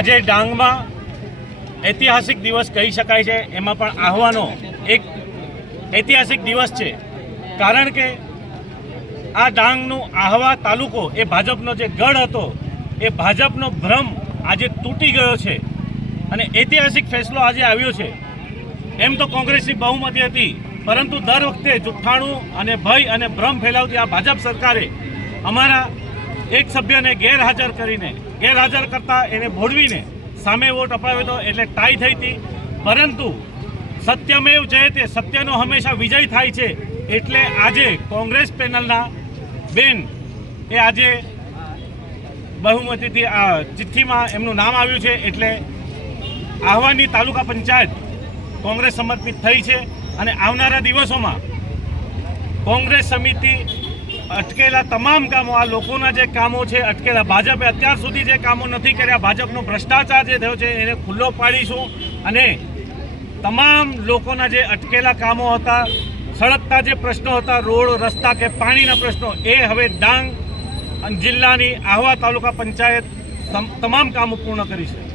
આજે ડાંગમાં ઐતિહાસિક દિવસ કહી શકાય છે, એમાં પણ આહવાનો એક ઐતિહાસિક દિવસ છે, કારણ કે આ ડાંગનું આહવા તાલુકો એ ભાજપનો જે ગઢ હતો એ ભાજપનો ભ્રમ આજે તૂટી ગયો છે અને ઐતિહાસિક ફેસલો આજે આવ્યો છે। એમ તો કોંગ્રેસની બહુમતી હતી, પરંતુ દર વખતે જુઠ્ઠાણું અને ભય અને ભ્રમ ફેલાવતી આ ભાજપ સરકારે અમારા એક સભ્યને ગેરહાજર કરતા એને ભોળવીને સામે વોટ અપાવ્યો હતો, એટલે ટાઈ થઈ હતી। પરંતુ સત્યમેવ જયતે, સત્યનો હંમેશા વિજય થાય છે, એટલે આજે કોંગ્રેસ પેનલના બેન એ આજે બહુમતીથી આ ચિઠ્ઠીમાં એમનું નામ આવ્યું છે, એટલે આહવાની તાલુકા પંચાયત કોંગ્રેસ સમર્પિત થઈ છે। અને આવનારા દિવસોમાં કોંગ્રેસ સમિતિ અટકેલા તમામ કામો, આ લોકોના જે કામો છે અટકેલા, ભાજપે અત્યાર સુધી જે કામો નથી કર્યા, ભાજપનો ભ્રષ્ટાચાર જે થયો છે એને ખુલ્લો પાડીશું અને તમામ લોકોના જે અટકેલા કામો હતા, સળગતા જે પ્રશ્નો હતા, રોડ રસ્તા કે પાણીના પ્રશ્નો, એ હવે ડાંગ જિલ્લાની આહવા તાલુકા પંચાયત તમામ કામો પૂર્ણ કરીશે।